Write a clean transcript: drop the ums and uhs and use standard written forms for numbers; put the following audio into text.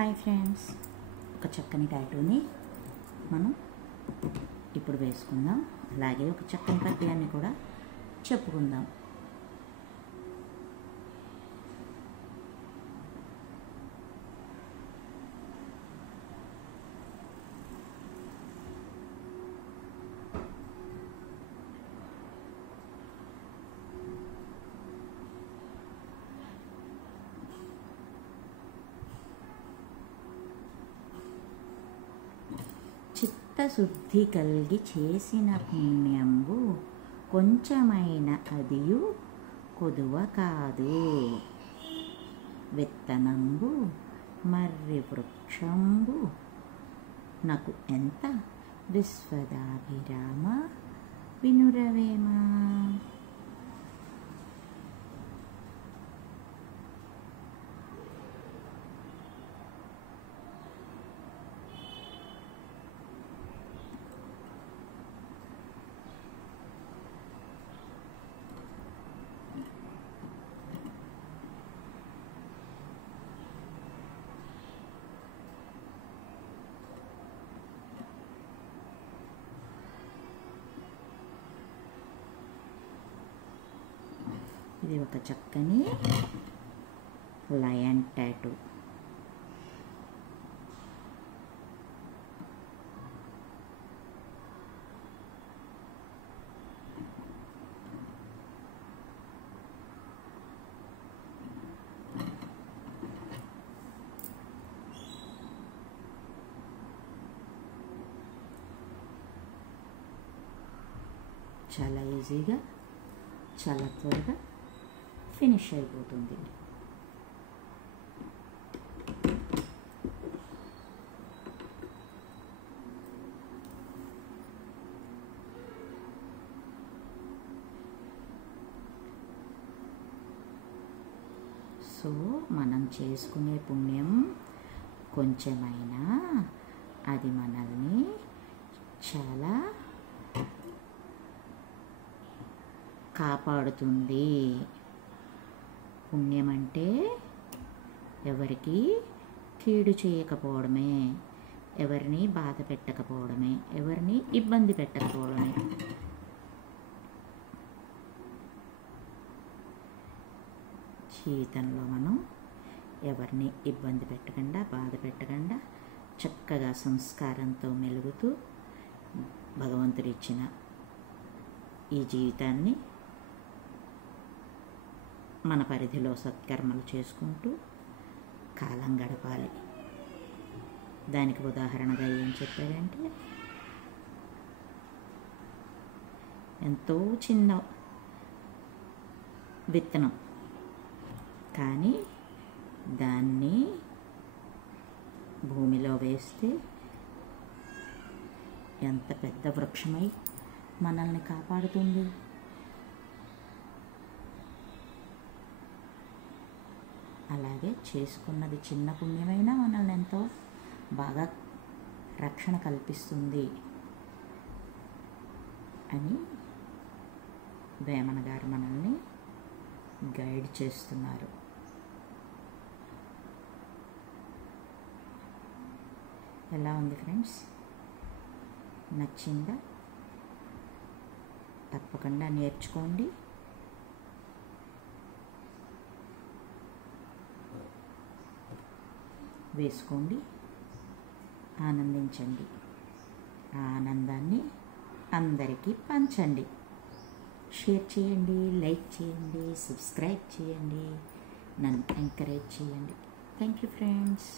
Hi friends, ఒక చక్కని టాటూని మనం ఇప్పుడు వేసుకుందాం. అలాగే ఒక చక్కని పద్యాన్ని కూడా చెప్పుకుందాం. చిత్తశుద్ధి కలిగి చేసిన పుణ్యంబు కొంచెమైన అదియు కొదువ కాదు. విత్తనంబు మర్రి వృక్షంబు నాకు ఎంత విశ్వదాభిరామ వినురవేమా. ఇది ఒక చక్కని లయన్ టాటూ. చాలా ఈజీగా, చాలా త్వరగా ఫినిష్ అయిపోతుంది. సో మనం చేసుకునే పుణ్యం కొంచెమైనా అది మనల్ని చాలా కాపాడుతుంది. పుణ్యం అంటే ఎవరికి కీడు చేయకపోవడమే, ఎవరిని బాధ పెట్టకపోవడమే, ఎవరిని ఇబ్బంది పెట్టకపోవడమే. జీవితంలో మనం ఎవరిని ఇబ్బంది పెట్టకుండా, బాధ పెట్టకుండా చక్కగా సంస్కారంతో మెలుగుతూ భగవంతుడిచ్చిన ఈ జీవితాన్ని మన పరిధిలో సత్కర్మలు చేసుకుంటూ కాలం గడపాలి. దానికి ఉదాహరణగా ఏం చెప్పారంటే, ఎంతో చిన్న విత్తనం కానీ దాన్ని భూమిలో వేస్తే ఎంత పెద్ద వృక్షమై మనల్ని కాపాడుతుంది. అలాగే చేసుకున్నది చిన్న పుణ్యమైనా మనల్ని ఎంతో బాగా రక్షణ కల్పిస్తుంది అని వేమన గారు మనల్ని గైడ్ చేస్తున్నారు. ఎలా ఉంది ఫ్రెండ్స్? నచ్చిందా? తప్పకుండా నేర్చుకోండి. వేసుకోండి, ఆనందించండి. ఆ ఆనందాన్ని అందరికీ పంచండి. షేర్ చేయండి, లైక్ చేయండి, సబ్స్క్రైబ్ చేయండి, నన్ను ఎంకరేజ్ చేయండి. Thank you friends.